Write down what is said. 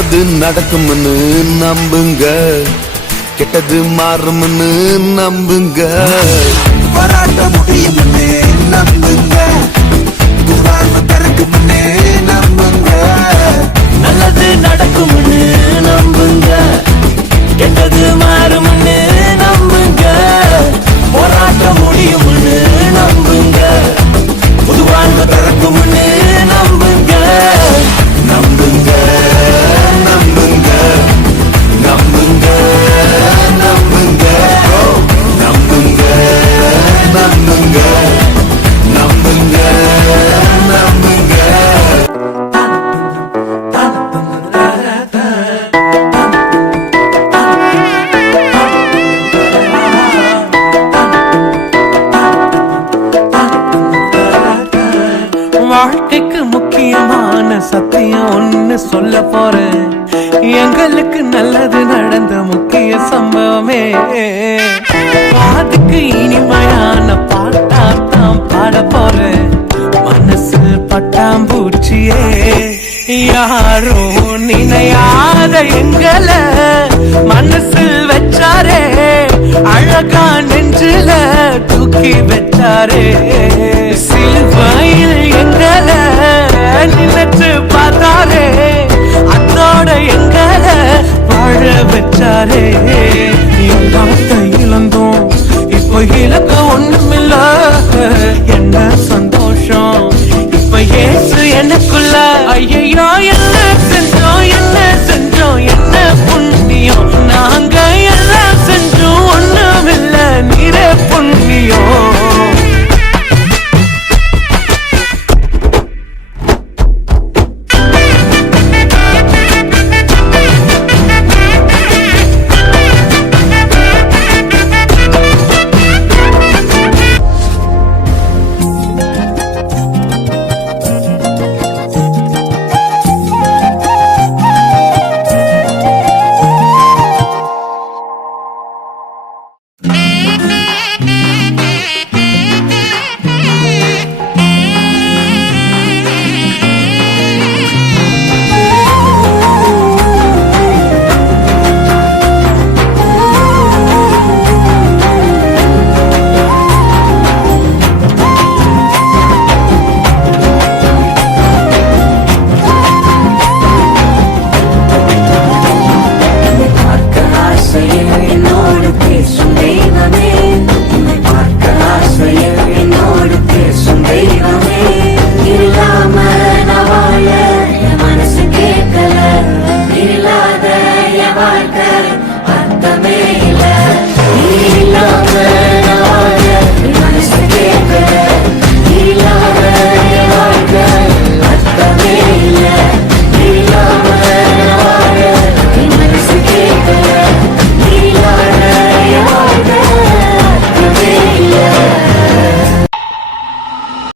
நல்லது நடக்கும்னு நம்புங்க, கெட்டது மாறும்னு நம்புங்க. போராட்ட முடியும்னு நம்புங்க, வாழ்வு பிறக்கும்னு நம்புங்க. நல்லது நடக்கும்னு நம்புங்க, கெட்டது மாறும்னு நம்புங்க. போராட்ட முடியும்னு நம்புங்க, புது வாழ்வு பிறக்கும்னு நம்புங்க. நம்புங்க நம்புங்க நம்புங்க நம்புங்க நம்புங்க நம்புங்க நம்புங்க நம்புங்க. வாழ்க்கைக்கு முக்கியமான சத்தியம் ஒன்னு சொல்ல போறேன். எங்களுக்கு நல்லது நடந்த முக்கிய சம்பவமே அதுக்கு இனிமையான பாட்டாத்தான் பாட போறேன். மனசு பட்டாம்பூச்சியே யாரும் நினையாத எங்களை மனசில் வச்சா